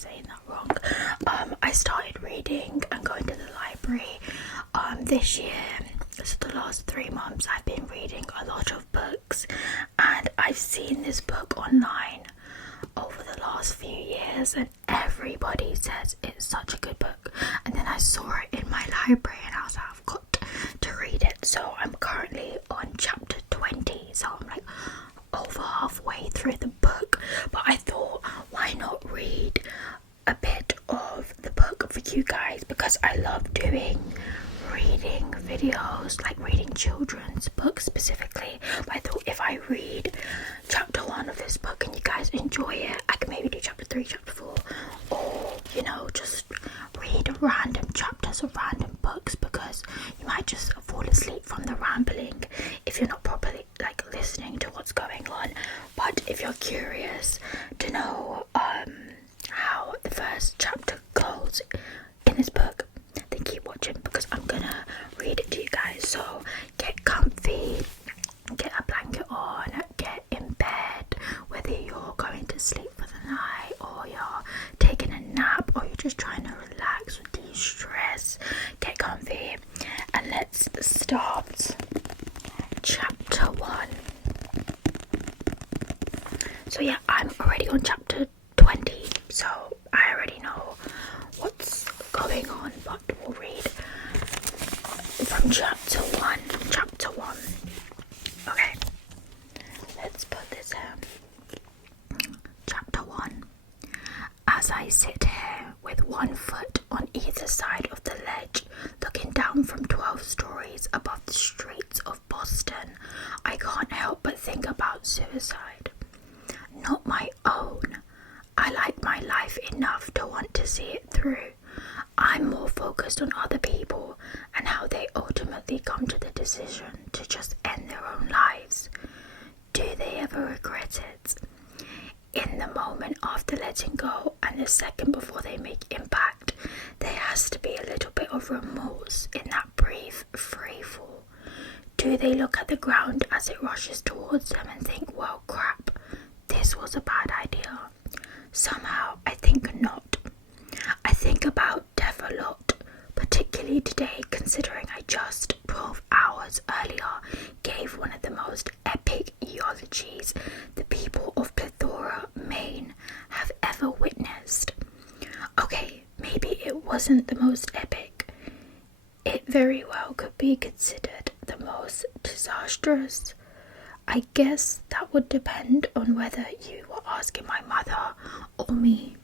saying that wrong. I started reading and going to the library this year. So the last 3 months I've been reading a lot of books, and I've seen this book online over the last few years and everybody says it's such a good book, and then I saw it in my library and I was like, I've got to read it. So I'm currently on chapter 20, so I'm like over halfway through the book, but I thought, why not read a bit of the book for you guys, because I love doing reading videos, like reading children's books specifically. But I thought if I read chapter 1 of this book and you guys enjoy it, I can maybe do chapter 3, chapter 4, or just read random chapters of random books, because you might just fall asleep from the rambling if you're not properly listening to what's going on. But if you're curious to know how the first chapter goes in this book, then keep watching, because I'm gonna read it to you guys. So get comfy, get a blanket on, get in bed, whether you're going to sleep for the night or you're taking a nap or you're just trying to relax or de-stress. Get comfy and let's start chapter 1. So yeah, I'm already on chapter 20, so I already know what's going on, but we'll read from chapter 1. Okay, let's put this here. Chapter 1. As I sit here with one foot on either side of the ledge, looking down from 12 stories above the streets of Boston, I can't help but think about suicide. Not my own. I like my life enough to want to see it through. I'm more focused on other people and how they ultimately come to the decision to just end their own lives. Do they ever regret it? In the moment after letting go and the second before they make impact, there has to be a little bit of remorse in that brief free fall. Do they look at the ground as it rushes towards them and think, well, crap, this was a bad idea? Somehow, I think not. I think about death a lot, particularly today, considering I just 12 hours earlier gave one of the most epic eulogies the people of Plethora, Maine have ever witnessed. Okay, maybe it wasn't the most epic. It very well could be considered the most disastrous. I guess that would depend on whether you were asking my mother or me.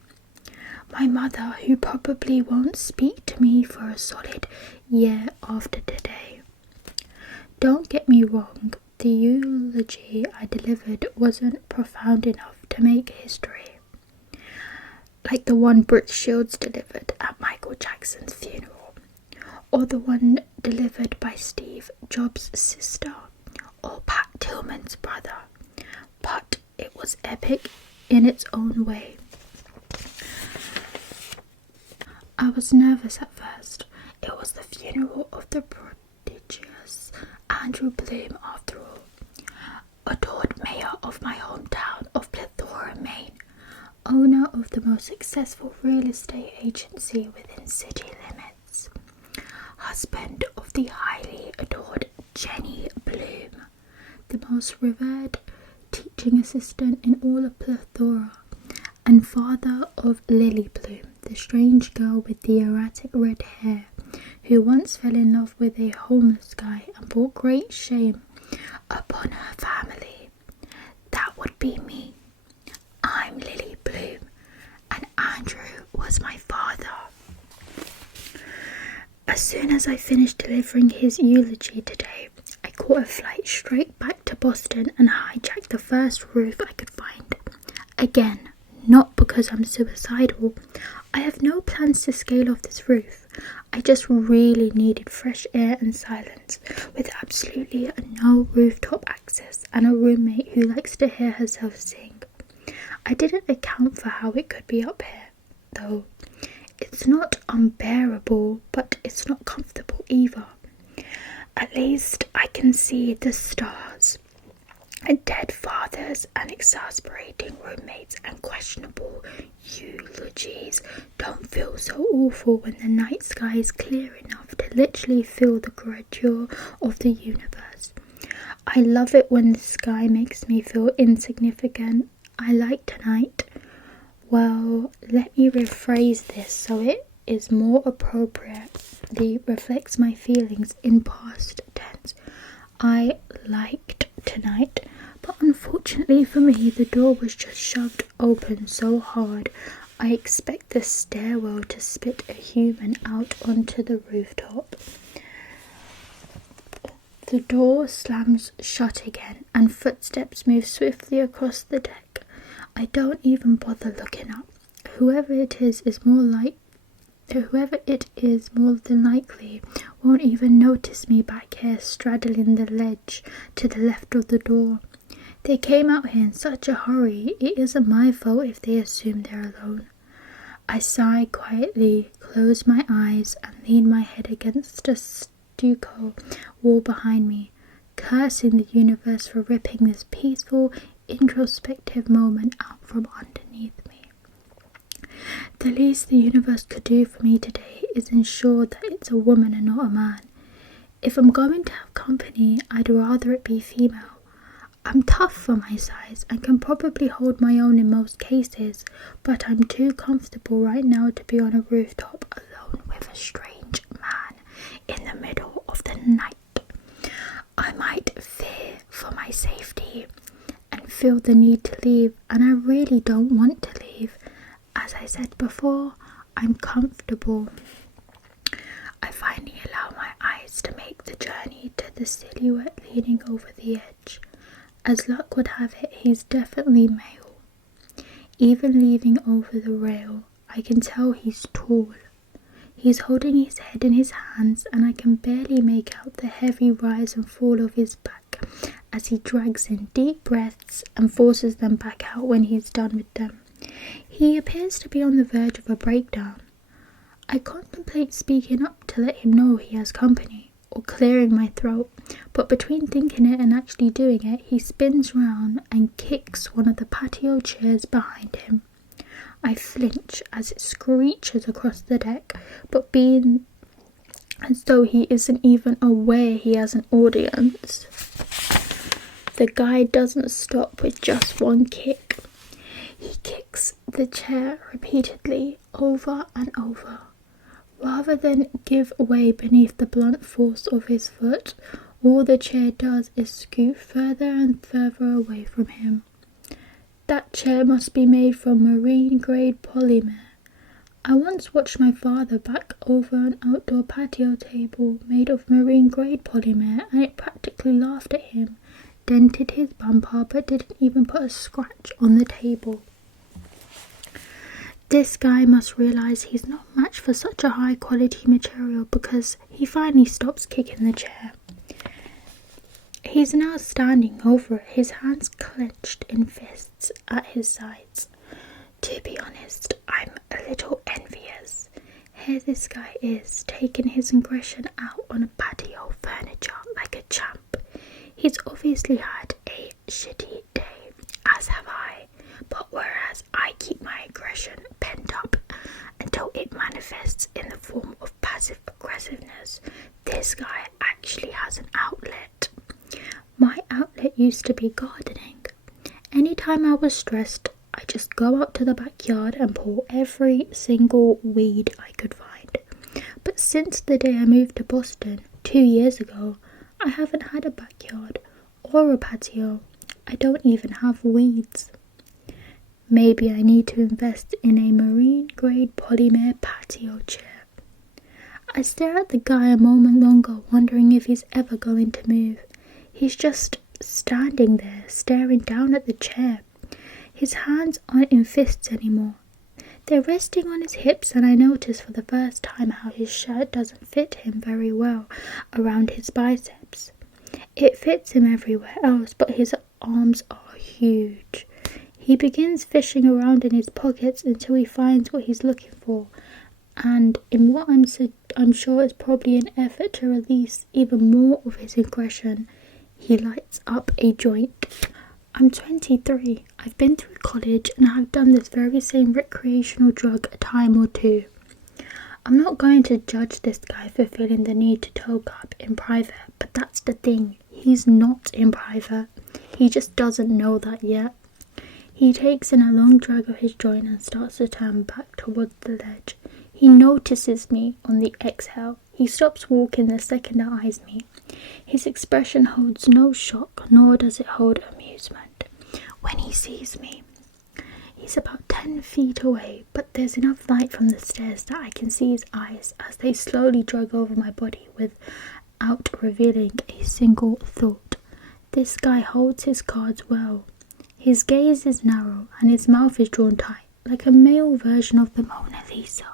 My mother, who probably won't speak to me for a solid year after today. Don't get me wrong, the eulogy I delivered wasn't profound enough to make history, like the one Brooke Shields delivered at Michael Jackson's funeral, or the one delivered by Steve Jobs' sister, or Pat Tillman's brother, but it was epic in its own way. I was nervous at first. It was the funeral of the prodigious Andrew Bloom after all, adored mayor of my hometown of Plethora, Maine, owner of the most successful real estate agency within city limits, husband of the highly adored Jenny Bloom, the most revered teaching assistant in all of Plethora, and father of Lily Bloom, the strange girl with the erratic red hair, who once fell in love with a homeless guy and brought great shame upon her family. That would be me. I'm Lily Bloom, and Andrew was my father. As soon as I finished delivering his eulogy today, I caught a flight straight back to Boston and hijacked the first roof I could find. Again, not because I'm suicidal. I have no plans to scale off this roof. I just really needed fresh air and silence, with absolutely no rooftop access and a roommate who likes to hear herself sing. I didn't account for how it could be up here, though. It's not unbearable, but it's not comfortable either. At least I can see the stars. and dead fathers and exasperating roommates and questionable eulogies don't feel so awful when the night sky is clear enough to literally feel the grandeur of the universe. I love it when the sky makes me feel insignificant. I like tonight. Well, let me rephrase this so it is more appropriately reflects my feelings in past tense. I liked tonight, but unfortunately for me, the door was just shoved open so hard. I expect the stairwell to spit a human out onto the rooftop. The door slams shut again, and footsteps move swiftly across the deck. I don't even bother looking up. Whoever it is more than likely won't even notice me back here straddling the ledge to the left of the door. They came out here in such a hurry, it isn't my fault if they assume they're alone. I sigh quietly, close my eyes, and lean my head against a stucco wall behind me, cursing the universe for ripping this peaceful, introspective moment out from underneath me. The least the universe could do for me today is ensure that it's a woman and not a man. If I'm going to have company, I'd rather it be female. I'm tough for my size and can probably hold my own in most cases, but I'm too comfortable right now to be on a rooftop alone with a strange man in the middle of the night. I might fear for my safety and feel the need to leave, and I really don't want to leave. As I said before, I'm comfortable. I finally allow my eyes to make the journey to the silhouette leaning over the edge. As luck would have it, he's definitely male. Even leaning over the rail, I can tell he's tall. He's holding his head in his hands, and I can barely make out the heavy rise and fall of his back as he drags in deep breaths and forces them back out when he's done with them. He appears to be on the verge of a breakdown. I contemplate speaking up to let him know he has company, or clearing my throat, but between thinking it and actually doing it, he spins round and kicks one of the patio chairs behind him. I flinch as it screeches across the deck, but being as though he isn't even aware he has an audience. The guy doesn't stop with just one kick. He kicks the chair repeatedly, over and over. Rather than give way beneath the blunt force of his foot, all the chair does is scoot further and further away from him. That chair must be made from marine-grade polymer. I once watched my father back over an outdoor patio table made of marine-grade polymer, and it practically laughed at him, dented his bumper, but didn't even put a scratch on the table. This guy must realise he's not matched for such a high quality material, because he finally stops kicking the chair. He's now standing over it, his hands clenched in fists at his sides. To be honest, I'm a little envious. Here this guy is, taking his aggression out on a patio furniture like a champ. He's obviously had a shitty day, as have I, but whereas I keep my aggression pent up until it manifests in the form of passive aggressiveness, this guy actually has an outlet. My outlet used to be gardening. Anytime I was stressed, I just go out to the backyard and pull every single weed I could find. But since the day I moved to Boston 2 years ago, I haven't had a backyard or a patio. I don't even have weeds. Maybe I need to invest in a marine-grade polymer patio chair. I stare at the guy a moment longer, wondering if he's ever going to move. He's just standing there, staring down at the chair. His hands aren't in fists anymore. They're resting on his hips, and I notice for the first time how his shirt doesn't fit him very well around his biceps. It fits him everywhere else, but his arms are huge. He begins fishing around in his pockets until he finds what he's looking for, and in what I'm sure is probably an effort to release even more of his aggression, He lights up a joint. I'm 23. I've been through college and I've done this very same recreational drug a time or two. I'm not going to judge this guy for feeling the need to toke up in private, but that's the thing. He's not in private. He just doesn't know that yet. He takes in a long drag of his joint and starts to turn back towards the ledge. He notices me on the exhale. He stops walking the second our eyes meet. His expression holds no shock, nor does it hold amusement when he sees me. He's about 10 feet away, but there's enough light from the stairs that I can see his eyes as they slowly drag over my body without revealing a single thought. This guy holds his cards well. His gaze is narrow and his mouth is drawn tight, like a male version of the Mona Lisa.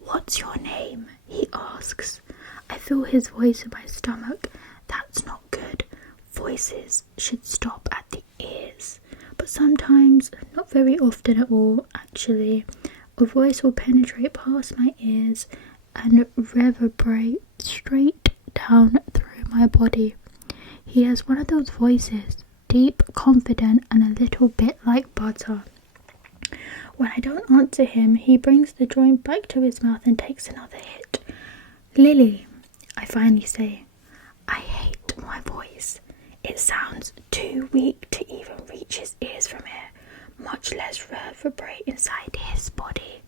"What's your name?" he asks. I feel his voice in my stomach. That's not good. Voices should stop at the ears. But sometimes, not very often at all, actually, a voice will penetrate past my ears and reverberate straight down through my body. He has one of those voices, deep, confident, and a little bit like butter. When I don't answer him, he brings the joint back to his mouth and takes another hit. "Lily," I finally say. I hate my voice. It sounds too weak to even reach his ears from here, much less reverberate inside his body.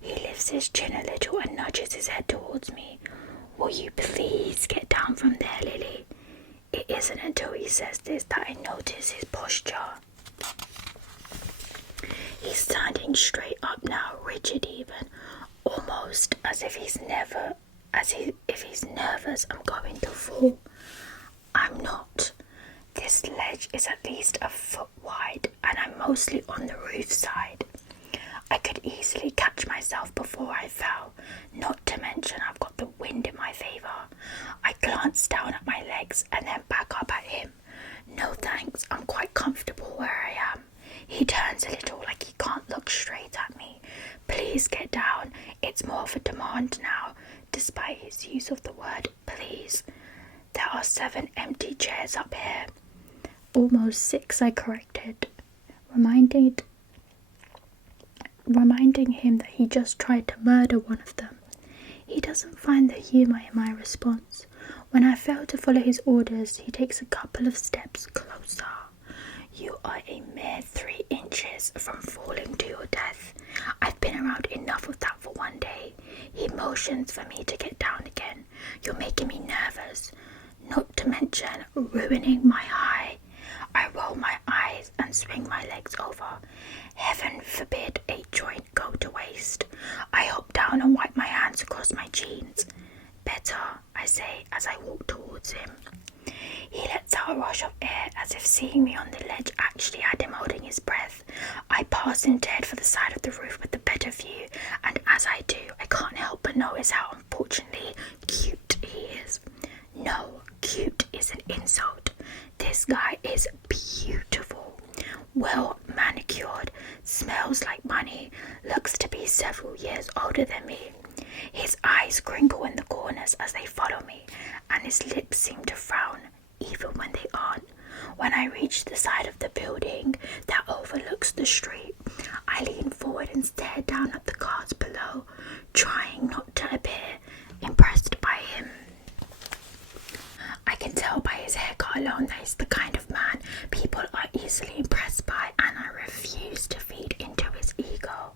He lifts his chin a little and nudges his head towards me. "Will you please get down from there, Lily?" It isn't until he says this that I notice his posture. He's standing straight up now, rigid even, almost as if he's nervous I'm going to fall. I'm not. This ledge is at least a foot wide and I'm mostly on the roof side. I could easily catch myself before I fell, not to mention I've got the wind in my favour. I glance down at my legs and then back up at him. No thanks, I'm quite comfortable where I am. He turns a little like he can't look straight at me. "Please get down. It's more of a demand now," despite his use of the word please. There are 7 empty chairs up here. Almost 6, I corrected, reminding him that he just tried to murder one of them. He doesn't find the humour in my response. When I fail to follow his orders, he takes a couple of steps closer. "You are a mere 3 inches from falling to your death. I've been around enough of that for one day." He motions for me to get down again. "You're making me nervous, not to mention ruining my high." I roll my eyes and swing my legs over. Heaven forbid a joint go to waste. I hop down and wipe my hands across my jeans. "Better," I say as I walk towards him. He lets out a rush of air as if seeing me on the ledge actually had him holding his breath. I pass him dead for the side of the roof with the better view, and as I do, I can't help but notice how unfortunately cute he is. No, cute is an insult. This guy is beautiful. Well manicured, smells like money, looks to be several years older than me. His eyes crinkle in the corners as they follow me, and his lips seem to frown, even when they aren't. When I reach the side of the building that overlooks the street, I lean forward and stare down at the cars below, trying not to appear impressed by him. I can tell by his haircut alone that he's the kind of man people are easily impressed by, and I refuse to feed into his ego.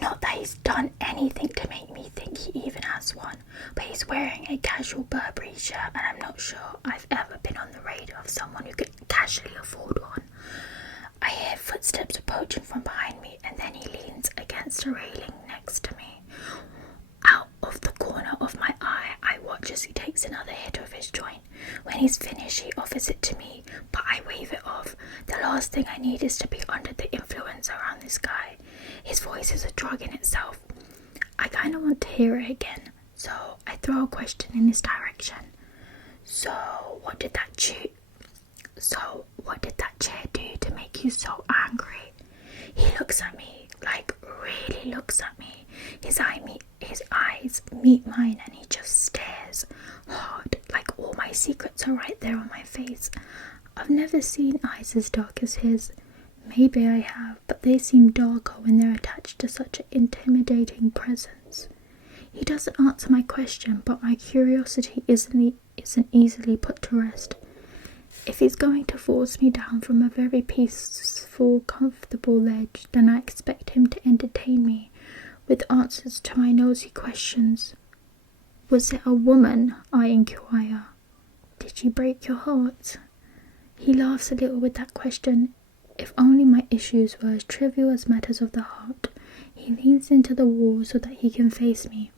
Not that he's done anything to make me think he even has one, but he's wearing a casual Burberry shirt, and I'm not sure I've ever been on the radar of someone who could casually afford one. I hear footsteps approaching from behind me, and then he leans against a railing next to me. Out of the corner of my eye, I watch as he takes another hit of his joint. When he's finished, he offers it to me, but I wave it off. The last thing I need is to be under the influence around this guy. His voice is a drug in itself. I kind of want to hear it again, so I throw a question in his direction. So what did that chair do to make you so angry? He looks at me, like really looks at me. His eyes meet mine and he just stares hard, like all my secrets are right there on my face. I've never seen eyes as dark as his. Maybe I have, but they seem darker when they're attached to such an intimidating presence. He doesn't answer my question, but my curiosity isn't easily put to rest. If he's going to force me down from a very peaceful, comfortable ledge, then I expect him to entertain me with answers to my nosy questions. Was it a woman? I inquire. Did she break your heart? He laughs a little with that question. If only my issues were as trivial as matters of the heart. He leans into the wall so that he can face me.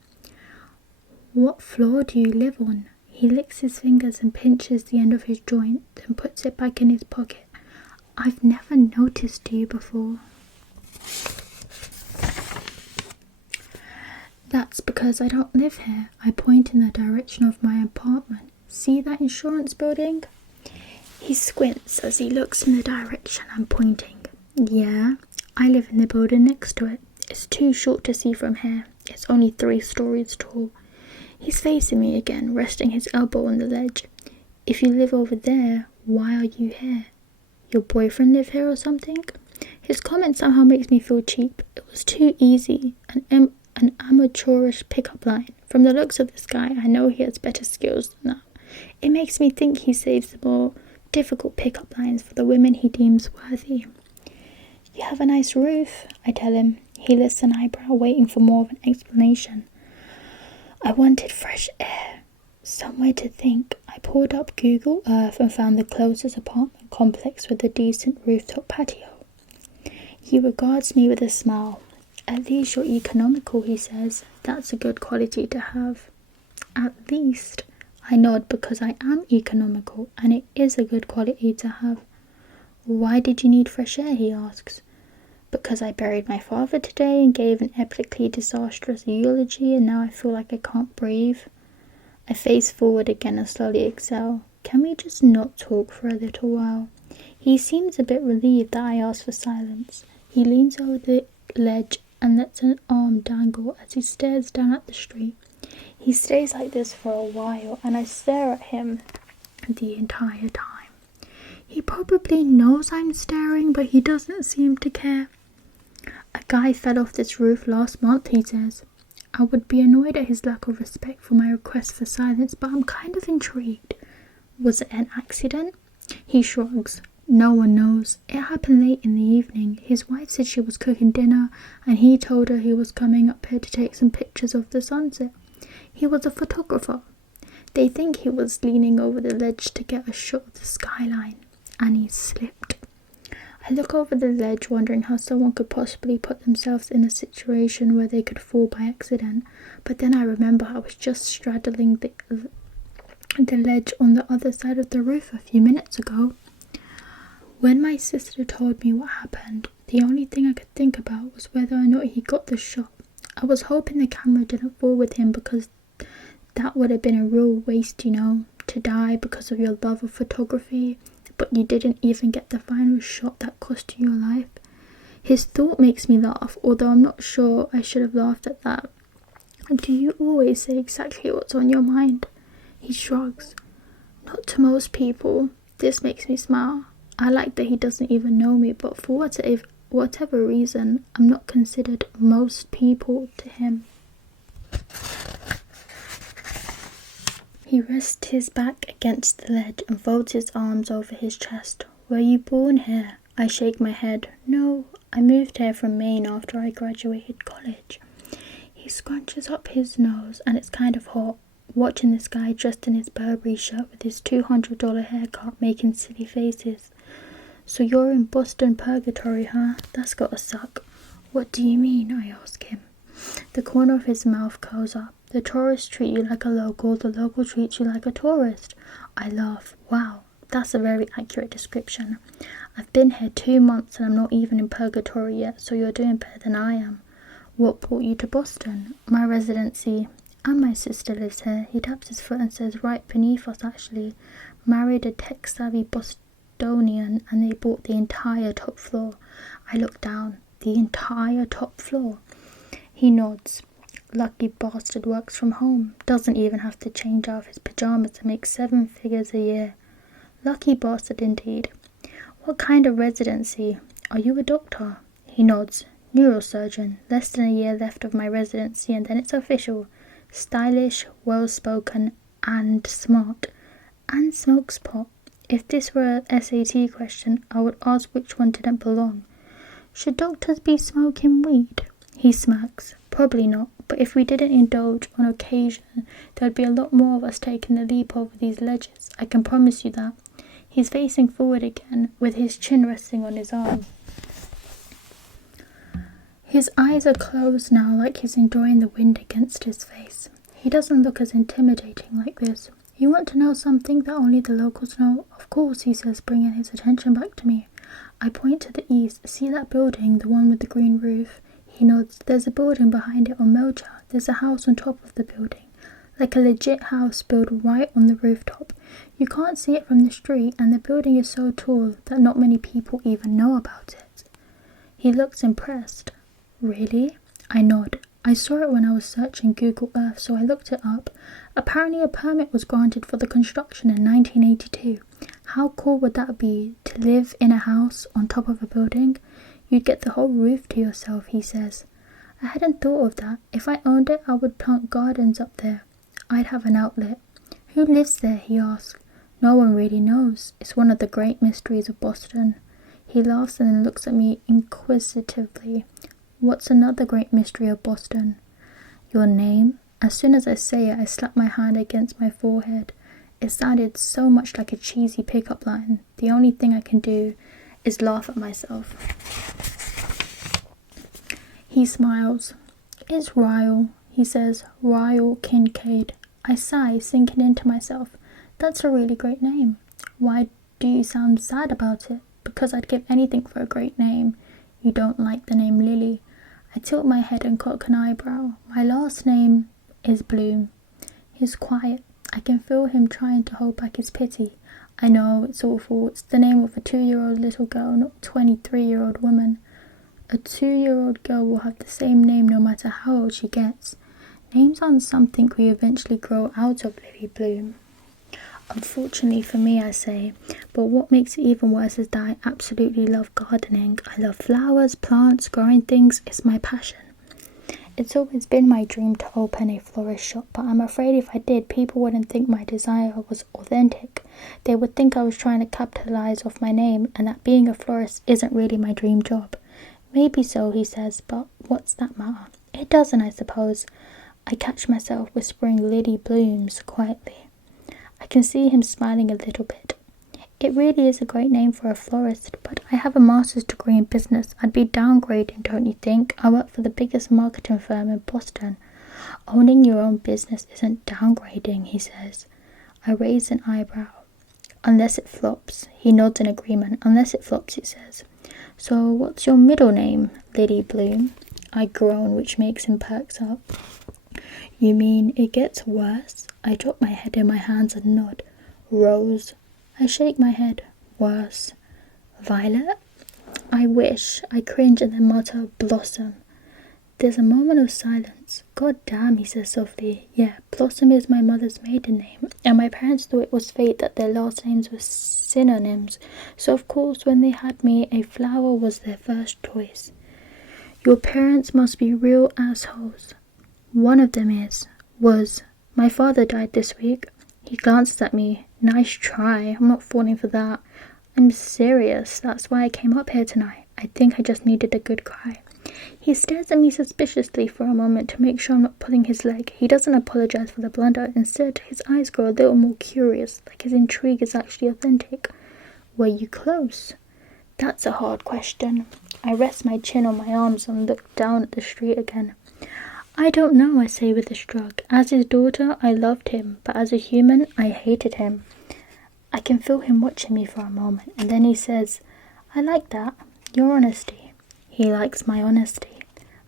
What floor do you live on? He licks his fingers and pinches the end of his joint, then puts it back in his pocket. I've never noticed you before. That's because I don't live here. I point in the direction of my apartment. See that insurance building? He squints as he looks in the direction I'm pointing. Yeah, I live in the building next to it. It's too short to see from here. It's only 3 stories tall. He's facing me again, resting his elbow on the ledge. If you live over there, why are you here? Your boyfriend live here or something? His comment somehow makes me feel cheap. It was too easy, an amateurish pickup line. From the looks of this guy, I know he has better skills than that. It makes me think he saves the more difficult pickup lines for the women he deems worthy. You have a nice roof, I tell him. He lifts an eyebrow, waiting for more of an explanation. I wanted fresh air, somewhere to think. I pulled up Google Earth and found the closest apartment complex with a decent rooftop patio. He regards me with a smile. At least you're economical, he says. That's a good quality to have. At least. I nod because I am economical and it is a good quality to have. Why did you need fresh air, he asks. Because I buried my father today and gave an epically disastrous eulogy and now I feel like I can't breathe. I face forward again and slowly exhale. Can we just not talk for a little while? He seems a bit relieved that I ask for silence. He leans over the ledge and lets an arm dangle as he stares down at the street. He stays like this for a while and I stare at him the entire time. He probably knows I'm staring, but he doesn't seem to care. A guy fell off this roof last month, he says. I would be annoyed at his lack of respect for my request for silence, but I'm kind of intrigued. Was it an accident? He shrugs. No one knows. It happened late in the evening. His wife said she was cooking dinner, and he told her he was coming up here to take some pictures of the sunset. He was a photographer. They think he was leaning over the ledge to get a shot of the skyline, and he slipped. I look over the ledge, wondering how someone could possibly put themselves in a situation where they could fall by accident, but then I remember I was just straddling the ledge on the other side of the roof a few minutes ago. When my sister told me what happened, the only thing I could think about was whether or not he got the shot. I was hoping the camera didn't fall with him because that would have been a real waste, you know, to die because of your love of photography, but you didn't even get the final shot that cost you your life. His thought makes me laugh, although I'm not sure I should have laughed at that. Do you always say exactly what's on your mind? He shrugs. Not to most people. This makes me smile. I like that he doesn't even know me, but for whatever reason, I'm not considered most people to him. He rests his back against the ledge and folds his arms over his chest. Were you born here? I shake my head. No, I moved here from Maine after I graduated college. He scrunches up his nose and it's kind of hot, watching this guy dressed in his Burberry shirt with his $200 haircut making silly faces. So you're in Boston purgatory, huh? That's gotta suck. What do you mean? I ask him. The corner of his mouth curls up. The tourists treat you like a local, the local treats you like a tourist. I laugh. Wow, that's a very accurate description. I've been here 2 months and I'm not even in purgatory yet, so you're doing better than I am. What brought you to Boston? My residency. And my sister lives here. He taps his foot and says, right beneath us actually. Married a tech-savvy Bostonian and they bought the entire top floor. I look down. The entire top floor. He nods. lucky bastard works from home. Doesn't even have to change out of his pyjamas to make 7 figures a year. Lucky bastard indeed. What kind of residency? Are you a doctor? He nods. Neurosurgeon. Less than a year left of my residency and then it's official. Stylish, well-spoken, and smart. And smokes pot. If this were a SAT question, I would ask which one didn't belong. Should doctors be smoking weed? He smirks. Probably not, but if we didn't indulge on occasion, there'd be a lot more of us taking the leap over these ledges. I can promise you that. He's facing forward again, with his chin resting on his arm. His eyes are closed now, like he's enjoying the wind against his face. He doesn't look as intimidating like this. You want to know something that only the locals know? Of course, he says, bringing his attention back to me. I point to the east. See that building, the one with the green roof? He nods. There's a building behind it on Moja. There's a house on top of the building. Like a legit house built right on the rooftop. You can't see it from the street, and the building is so tall that not many people even know about it. He looks impressed. Really? I nod. I saw it when I was searching Google Earth, so I looked it up. Apparently a permit was granted for the construction in 1982. How cool would that be, to live in a house on top of a building? You'd get the whole roof to yourself, he says. I hadn't thought of that. If I owned it, I would plant gardens up there. I'd have an outlet. Who lives there, he asks. No one really knows. It's one of the great mysteries of Boston. He laughs and then looks at me inquisitively. What's another great mystery of Boston? Your name? As soon as I say it, I slap my hand against my forehead. It sounded so much like a cheesy pickup line. The only thing I can do is laugh at myself. He smiles. It's Ryle, he says. Ryle Kincaid. I sigh, sinking into myself. That's a really great name. Why do you sound sad about it? Because I'd give anything for a great name. You don't like the name Lily. I tilt my head and cock an eyebrow. My last name is Bloom. He's quiet. I can feel him trying to hold back his pity. I know, it's awful. It's the name of a 2-year-old little girl, not a 23-year-old woman. A 2-year-old girl will have the same name no matter how old she gets. Names aren't something we eventually grow out of, Lily Bloom. Unfortunately for me, I say, but what makes it even worse is that I absolutely love gardening. I love flowers, plants, growing things. It's my passion. It's always been my dream to open a florist shop, but I'm afraid if I did, people wouldn't think my desire was authentic. They would think I was trying to capitalize off my name, and that being a florist isn't really my dream job. Maybe so, he says, but what's that matter? It doesn't, I suppose. I catch myself whispering Lily Blooms quietly. I can see him smiling a little bit. It really is a great name for a florist, but I have a master's degree in business. I'd be downgrading, don't you think? I work for the biggest marketing firm in Boston. Owning your own business isn't downgrading, he says. I raise an eyebrow. Unless it flops. He nods in agreement. Unless it flops, he says. So what's your middle name, Lily Bloom? I groan, which makes him perks up. You mean it gets worse? I drop my head in my hands and nod. Rose. I shake my head. Worse. Violet? I wish. I cringe and then mutter, Blossom. There's a moment of silence. God damn, he says softly. Yeah, Blossom is my mother's maiden name, and my parents thought it was fate that their last names were synonyms, so of course when they had me, a flower was their first choice. Your parents must be real assholes. One of them was. My father died this week. He glances at me. Nice try. I'm not falling for that. I'm serious. That's why I came up here tonight. I think I just needed a good cry. He stares at me suspiciously for a moment to make sure I'm not pulling his leg. He doesn't apologize for the blunder. Instead, his eyes grow a little more curious, like his intrigue is actually authentic. Were you close? That's a hard question. I rest my chin on my arms and look down at the street again. I don't know, I say with a shrug. As his daughter, I loved him, but as a human, I hated him. I can feel him watching me for a moment, and then he says, I like that. Your honesty. He likes my honesty.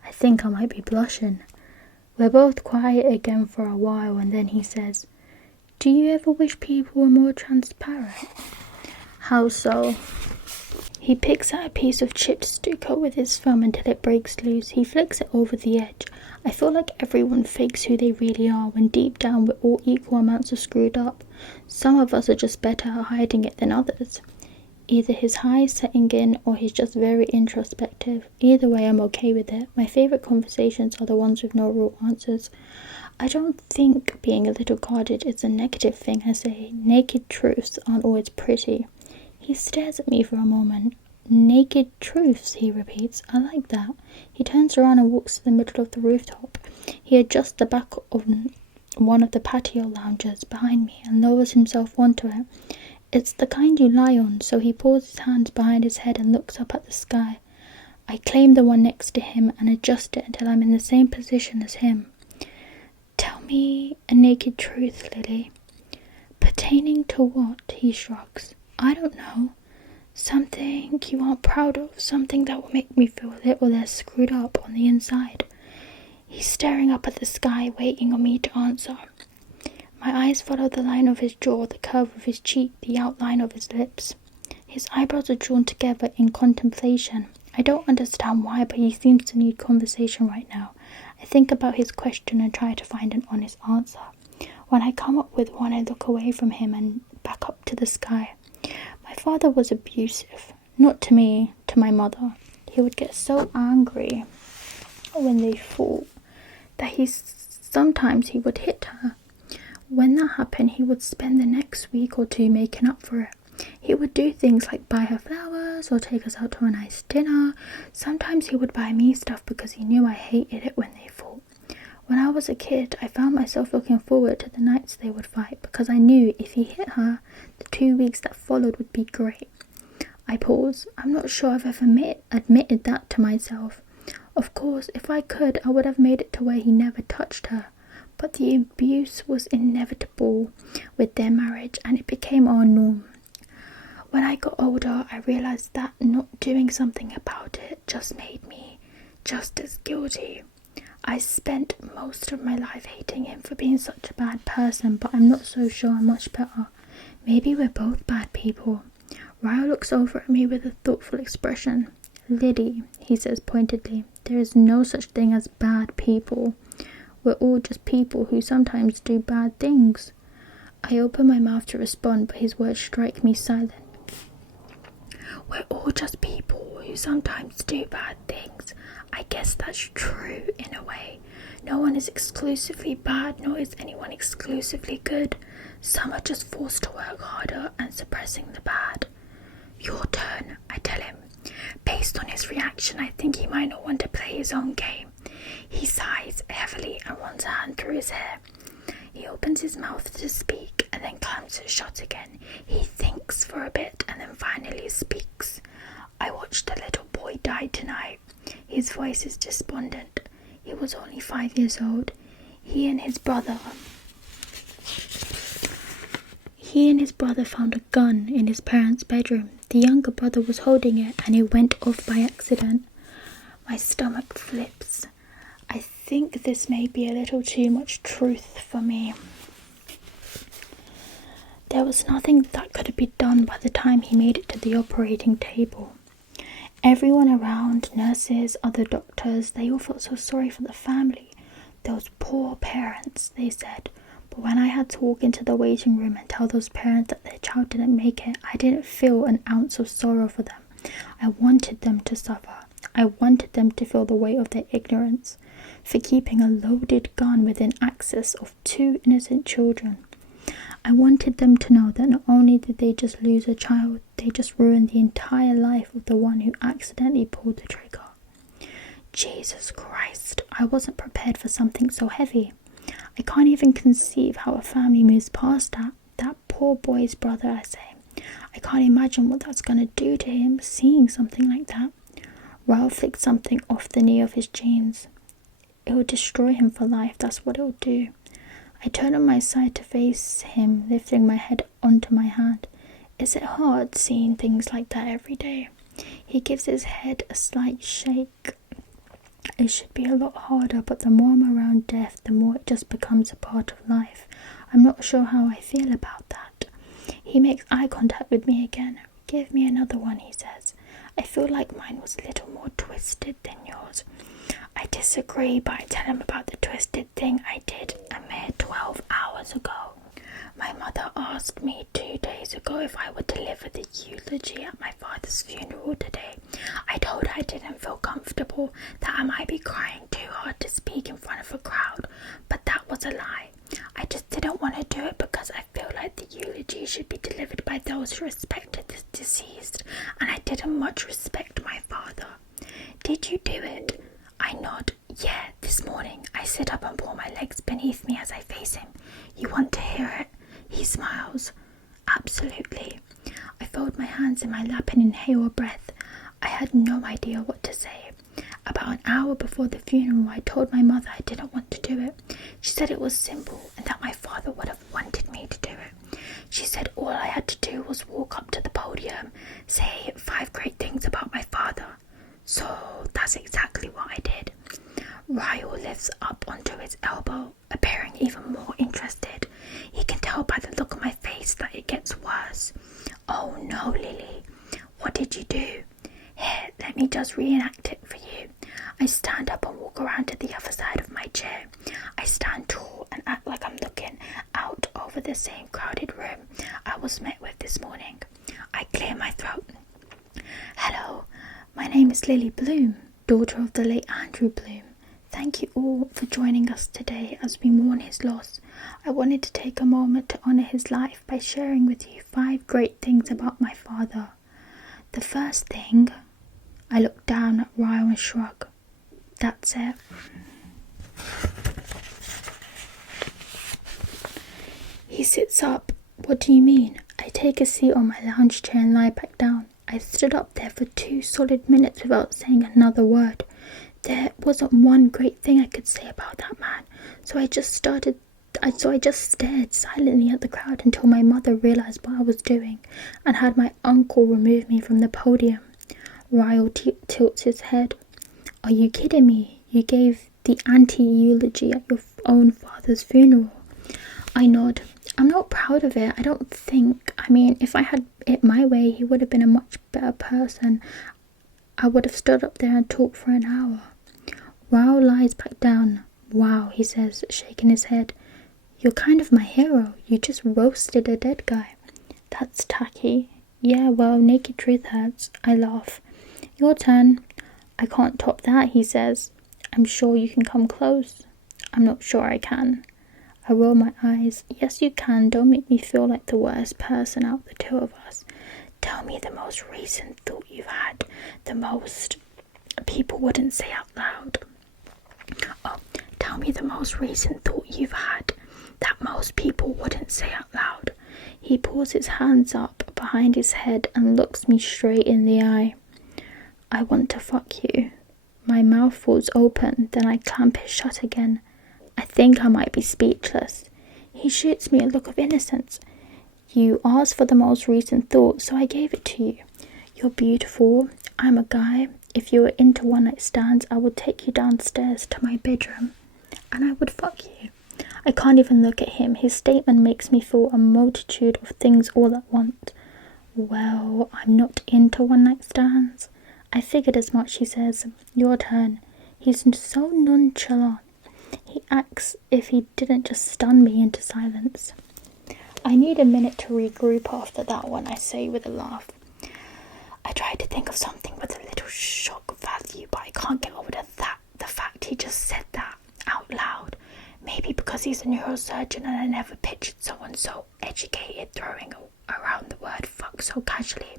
I think I might be blushing. We're both quiet again for a while, and then he says, Do you ever wish people were more transparent? How so? He picks out a piece of chipped stucco with his thumb until it breaks loose. He flicks it over the edge. I feel like everyone fakes who they really are when deep down we're all equal amounts of screwed up. Some of us are just better at hiding it than others. Either his high is setting in or he's just very introspective. Either way, I'm okay with it. My favourite conversations are the ones with no real answers. I don't think being a little guarded is a negative thing. I say, naked truths aren't always pretty. He stares at me for a moment. Naked truths, he repeats. I like that. He turns around and walks to the middle of the rooftop. He adjusts the back of one of the patio lounges behind me and lowers himself onto it. It's the kind you lie on, so he pulls his hands behind his head and looks up at the sky. I claim the one next to him and adjust it until I'm in the same position as him. Tell me a naked truth, Lily. Pertaining to what? He shrugs. I don't know. Something you aren't proud of, something that will make me feel a little less screwed up on the inside. He's staring up at the sky, waiting on me to answer. My eyes follow the line of his jaw, the curve of his cheek, the outline of his lips. His eyebrows are drawn together in contemplation. I don't understand why, but he seems to need conversation right now. I think about his question and try to find an honest answer. When I come up with one, I look away from him and back up to the sky. My father was abusive. Not to me, to my mother. He would get so angry when they fought that sometimes he would hit her. When that happened, he would spend the next week or two making up for it. He would do things like buy her flowers or take us out to a nice dinner. Sometimes he would buy me stuff because he knew I hated it when they fought. When I was a kid, I found myself looking forward to the nights they would fight because I knew if he hit her, the 2 weeks that followed would be great. I pause. I'm not sure I've ever admitted that to myself. Of course, if I could, I would have made it to where he never touched her. But the abuse was inevitable with their marriage and it became our norm. When I got older, I realised that not doing something about it just made me just as guilty. I spent most of my life hating him for being such a bad person, but I'm not so sure I'm much better. Maybe we're both bad people. Ryle looks over at me with a thoughtful expression. Liddy, he says pointedly, there is no such thing as bad people. We're all just people who sometimes do bad things. I open my mouth to respond, but his words strike me silent. We're all just people who sometimes do bad things. I guess that's true in a way. No one is exclusively bad, nor is anyone exclusively good. Some are just forced to work harder and suppressing the bad. Your turn, I tell him. Based on his reaction, I think he might not want to play his own game. He sighs heavily and runs a hand through his hair. He opens his mouth to speak and then clamps it shut again. He thinks for a bit and then finally speaks. I watched a little boy die tonight. His voice is despondent. He was only 5 years old. He and his brother found a gun in his parents' bedroom. The younger brother was holding it and it went off by accident. My stomach flips. I think this may be a little too much truth for me. There was nothing that could be done by the time he made it to the operating table. Everyone around, nurses, other doctors, they all felt so sorry for the family. Those poor parents, they said. But when I had to walk into the waiting room and tell those parents that their child didn't make it, I didn't feel an ounce of sorrow for them. I wanted them to suffer. I wanted them to feel the weight of their ignorance for keeping a loaded gun within access of 2 innocent children. I wanted them to know that not only did they just lose a child, they just ruined the entire life of the one who accidentally pulled the trigger. Jesus Christ, I wasn't prepared for something so heavy. I can't even conceive how a family moves past that. That poor boy's brother, I say. I can't imagine what that's going to do to him, seeing something like that. Ralph flicked something off the knee of his jeans. It will destroy him for life, that's what it will do. I turn on my side to face him, lifting my head onto my hand. Is it hard seeing things like that every day? He gives his head a slight shake. It should be a lot harder, but the more I'm around death, the more it just becomes a part of life. I'm not sure how I feel about that. He makes eye contact with me again. Give me another one, he says. I feel like mine was a little more twisted than yours. I disagree, but I tell him about the twisted thing I did a mere 12 hours ago. My mother asked me 2 days ago if I would deliver the eulogy at my father's funeral today. I told her I didn't feel comfortable, that I might be crying too hard to speak in front of a crowd, but that was a lie. I just didn't want to do it because I feel like the eulogy should be delivered by those who respected the deceased, and I didn't much respect my father. Did you do it? I nod. Yeah, this morning. I sit up and pull my legs beneath me as I face him. You want to hear it? He smiles. Absolutely. I fold my hands in my lap and inhale a breath. I had no idea what to say. About an hour before the funeral, I told my mother I didn't want to do it. She said it was simple and that my father would have wanted me to do it. She said all I had to do was walk up to the podium, say 5 great things about my father. So that's exactly what I did. Ryle lifts up onto his elbow, appearing even more interested. He can tell by the look on my face that it gets worse. Oh no, Lily. What did you do? Here, let me just reenact it for you. I stand up and walk around to the other side of my chair. I stand tall and act like I'm looking out over the same crowded room I was met with this morning. I clear my throat. Hello, my name is Lily Bloom, daughter of the late Andrew Bloom. Thank you all for joining us today as we mourn his loss. I wanted to take a moment to honour his life by sharing with you 5 great things about my father. The first thing, I look down at Ryle and shrug. That's it. He sits up. What do you mean? I take a seat on my lounge chair and lie back down. I stood up there for 2 solid minutes without saying another word. There wasn't one great thing I could say about that man, so I just stared silently at the crowd until my mother realised what I was doing and had my uncle remove me from the podium. Ryle tilts his head. Are you kidding me? You gave the anti-eulogy at your own father's funeral. I nod. I'm not proud of it. I mean, if I had it my way, he would have been a much better person. I would have stood up there and talked for an hour. Ryle lies back down. Wow, he says, shaking his head. You're kind of my hero. You just roasted a dead guy. That's tacky. Yeah, well, naked truth hurts. I laugh. Your turn. I can't top that, he says. I'm sure you can come close. I'm not sure I can. I roll my eyes. Yes, you can. Don't make me feel like the worst person out of the 2 of us. Tell me the most recent thought you've had. The most people wouldn't say out loud. Oh, tell me the most recent thought you've had that most people wouldn't say out loud. He pulls his hands up behind his head and looks me straight in the eye. I want to fuck you. My mouth falls open, then I clamp it shut again. I think I might be speechless. He shoots me a look of innocence. You asked for the most recent thought, so I gave it to you. You're beautiful. I'm a guy. If you were into one-night stands, I would take you downstairs to my bedroom, and I would fuck you. I can't even look at him. His statement makes me feel a multitude of things all at once. Well, I'm not into one-night stands. I figured as much, he says. Your turn. He's so nonchalant. He acts if he didn't just stun me into silence. I need a minute to regroup after that one, I say with a laugh. I tried to think of something with a little shock value, but I can't get over the fact he just said that out loud. Maybe because he's a neurosurgeon and I never pictured someone so educated throwing around the word fuck so casually.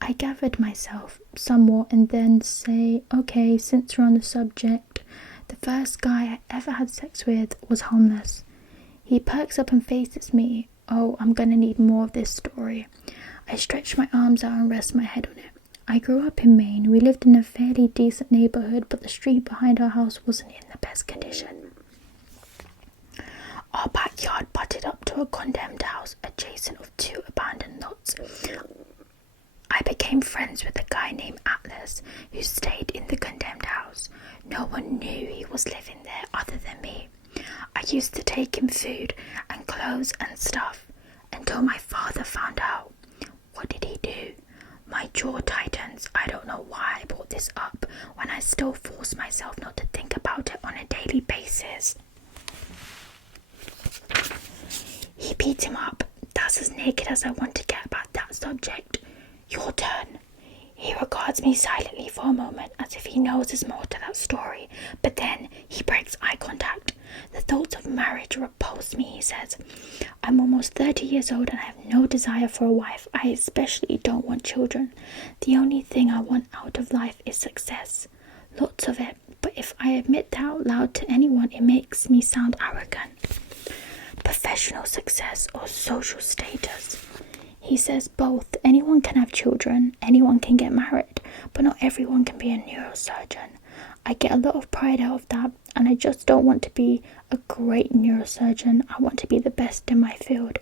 I gathered myself somewhat and then say, okay, since we're on the subject, the first guy I ever had sex with was homeless. He perks up and faces me. Oh, I'm gonna need more of this story. I stretch my arms out and rest my head on it. I grew up in Maine. We lived in a fairly decent neighbourhood, but the street behind our house wasn't in the best condition. Our backyard butted up to a condemned house adjacent of 2 abandoned lots. I became friends with a guy named Atlas who stayed in the condemned house. No one knew he was living there other than me. I used to take him food and clothes and stuff until my father found out. What did he do? My My jaw tightens. I don't know why I brought this up when I still force myself not to think about it on a daily basis. He beat him up. That's as naked as I want to get about that subject. Your turn. He regards me silently for a moment as if he knows there's more to that story, but then he breaks eye contact. The thoughts of marriage repulse me, he says. I'm almost 30 years old and I have no desire for a wife. I especially don't want children. The only thing I want out of life is success. Lots of it, but if I admit that out loud to anyone, it makes me sound arrogant. Professional success or social status? He says both. Anyone can have children, anyone can get married, but not everyone can be a neurosurgeon. I get a lot of pride out of that, and I just don't want to be a great neurosurgeon. I want to be the best in my field.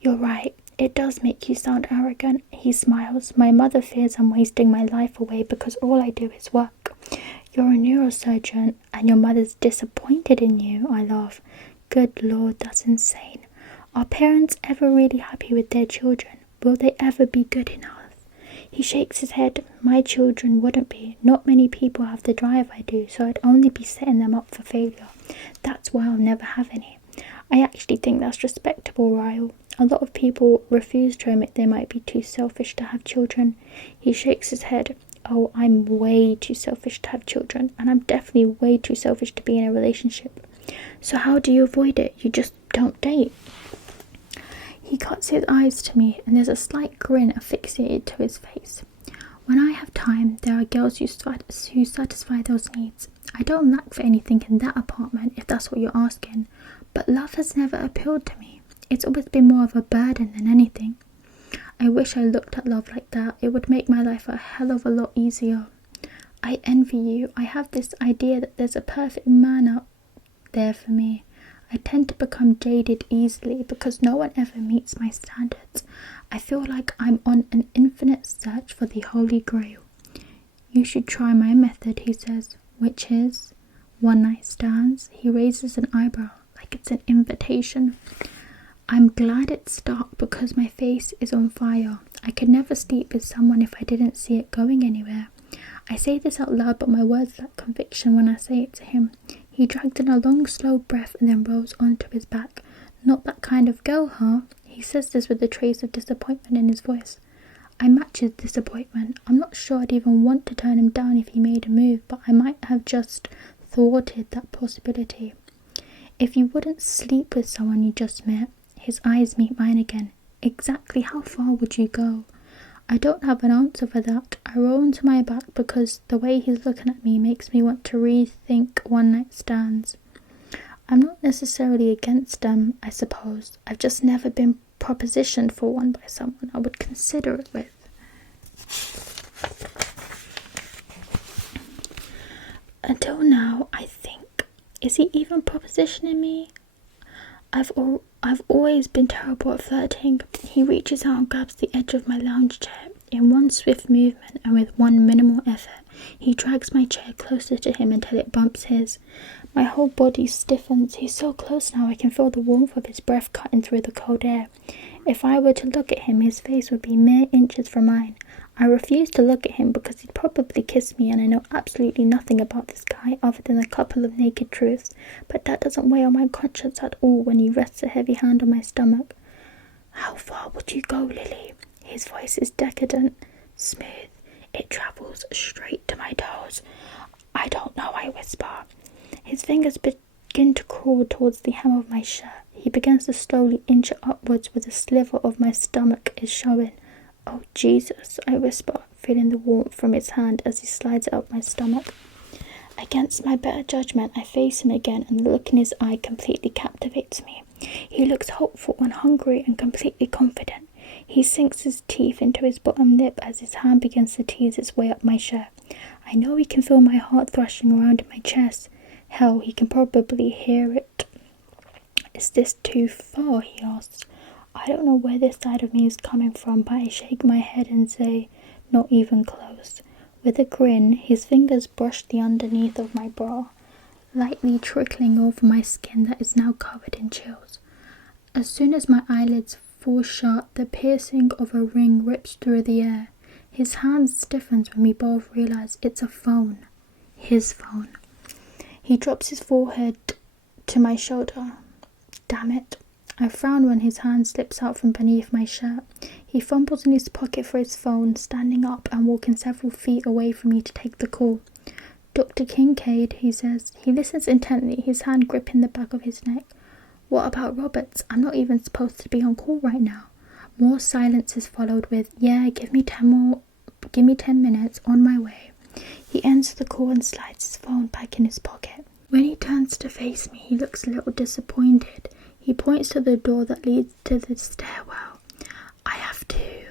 You're right, it does make you sound arrogant. He smiles. My mother fears I'm wasting my life away because all I do is work. You're a neurosurgeon, and your mother's disappointed in you, I laugh. Good Lord, that's insane. Are parents ever really happy with their children? Will they ever be good enough? He shakes his head. My children wouldn't be. Not many people have the drive I do, so I'd only be setting them up for failure. That's why I'll never have any. I actually think that's respectable, Ryle. A lot of people refuse to admit they might be too selfish to have children. He shakes his head. Oh, I'm way too selfish to have children, and I'm definitely way too selfish to be in a relationship. So how do you avoid it? You just don't date. He cuts his eyes to me, and there's a slight grin affixated to his face. When I have time, there are girls who satisfy those needs. I don't lack for anything in that apartment, if that's what you're asking, but love has never appealed to me. It's always been more of a burden than anything. I wish I looked at love like that. It would make my life a hell of a lot easier. I envy you. I have this idea that there's a perfect man out there for me. I tend to become jaded easily because no one ever meets my standards. I feel like I'm on an infinite search for the Holy Grail. You should try my method, he says, which is one night stands. He raises an eyebrow like it's an invitation. I'm glad it's dark because my face is on fire. I could never sleep with someone if I didn't see it going anywhere. I say this out loud, but my words lack conviction when I say it to him. He dragged in a long, slow breath and then rolls onto his back. Not that kind of girl, huh? He says this with a trace of disappointment in his voice. I match his disappointment. I'm not sure I'd even want to turn him down if he made a move, but I might have just thwarted that possibility. If you wouldn't sleep with someone you just met, his eyes meet mine again. Exactly how far would you go? I don't have an answer for that. I roll onto my back because the way he's looking at me makes me want to rethink one night stands. I'm not necessarily against them, I suppose. I've just never been propositioned for one by someone I would consider it with. Until now, I think. Is he even propositioning me? I've always been terrible at flirting. He reaches out and grabs the edge of my lounge chair. In one swift movement and with one minimal effort, he drags my chair closer to him until it bumps his. My whole body stiffens. He's so close now I can feel the warmth of his breath cutting through the cold air. If I were to look at him, his face would be mere inches from mine. I refuse to look at him because he'd probably kiss me, and I know absolutely nothing about this guy other than a couple of naked truths, but that doesn't weigh on my conscience at all when he rests a heavy hand on my stomach. How far would you go, Lily? His voice is decadent, smooth. It travels straight to my toes. I don't know, I whisper. His fingers begin to crawl towards the hem of my shirt. He begins to slowly inch it upwards where the sliver of my stomach is showing. Oh, Jesus, I whisper, feeling the warmth from his hand as he slides it up my stomach. Against my better judgment, I face him again, and the look in his eye completely captivates me. He looks hopeful and hungry and completely confident. He sinks his teeth into his bottom lip as his hand begins to tease its way up my shirt. I know he can feel my heart thrashing around in my chest. Hell, he can probably hear it. Is this too far? He asks. I don't know where this side of me is coming from, but I shake my head and say, not even close. With a grin, his fingers brush the underneath of my bra, lightly trickling over my skin that is now covered in chills. As soon as my eyelids fall shut, the piercing of a ring rips through the air. His hand stiffens when we both realise it's a phone. His phone. He drops his forehead to my shoulder. Damn it. I frown when his hand slips out from beneath my shirt. He fumbles in his pocket for his phone, standing up and walking several feet away from me to take the call. Dr. Kincaid, he says. He listens intently, his hand gripping the back of his neck. What about Roberts? I'm not even supposed to be on call right now. More silence is followed with, yeah, give me 10 minutes, on my way. He ends the call and slides his phone back in his pocket. When he turns to face me, he looks a little disappointed. He points to the door that leads to the stairwell. I have to.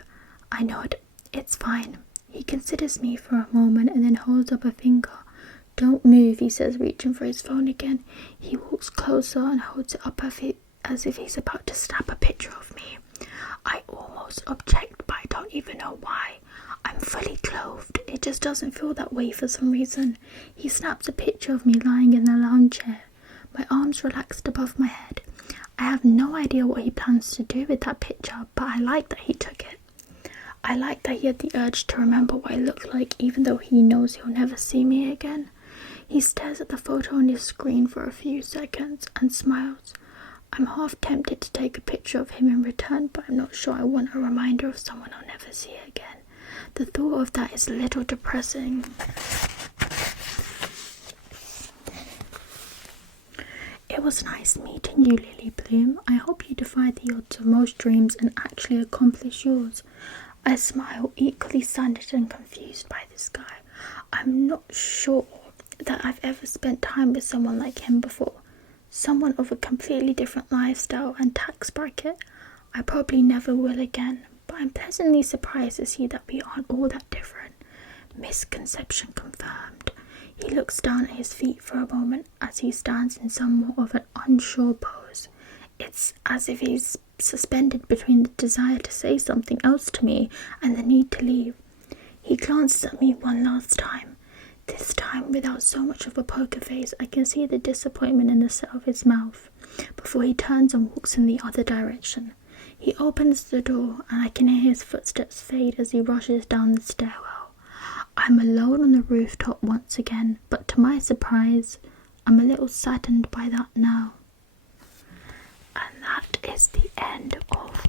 I nod. It's fine. He considers me for a moment and then holds up a finger. Don't move, he says, reaching for his phone again. He walks closer and holds it up as if he's about to snap a picture of me. I almost object, but I don't even know why. I'm fully clothed. It just doesn't feel that way for some reason. He snaps a picture of me lying in the lounge chair, my arms relaxed above my head. I have no idea what he plans to do with that picture, but I like that he took it. I like that he had the urge to remember what I look like, even though he knows he'll never see me again. He stares at the photo on his screen for a few seconds and smiles. I'm half tempted to take a picture of him in return, but I'm not sure I want a reminder of someone I'll never see again. The thought of that is a little depressing. It was nice meeting you, Lily Bloom. I hope you defy the odds of most dreams and actually accomplish yours. I smile, equally stunned and confused by this guy. I'm not sure that I've ever spent time with someone like him before. Someone of a completely different lifestyle and tax bracket. I probably never will again, but I'm pleasantly surprised to see that we aren't all that different. Misconception confirmed. He looks down at his feet for a moment as he stands in somewhat of an unsure pose. It's as if he's suspended between the desire to say something else to me and the need to leave. He glances at me one last time. This time, without so much of a poker face, I can see the disappointment in the set of his mouth, before he turns and walks in the other direction. He opens the door, and I can hear his footsteps fade as he rushes down the stairwell. I'm alone on the rooftop once again, but to my surprise, I'm a little saddened by that now. And that is the end of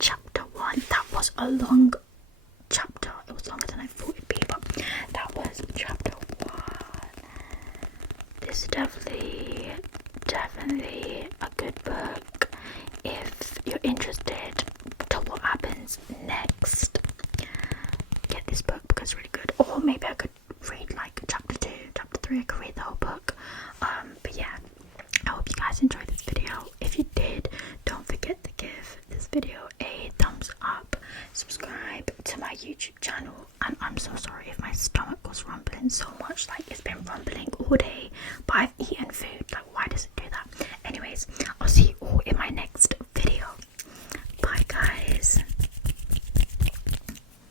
chapter 1. That was a long chapter. It was longer than I thought it'd be, but that was chapter 1. This is definitely a good book if you're interested to what happens next. Get this book because it's really good. Or maybe I could read like chapter 2, chapter 3. I could read the whole book. But yeah, I hope you guys enjoyed this video. If you did, don't forget to give this video a thumbs up. Subscribe to my YouTube channel. And I'm so sorry if my stomach was rumbling so much. Like, it's been rumbling all day, but I've eaten food. Like, why does it do that? Anyways,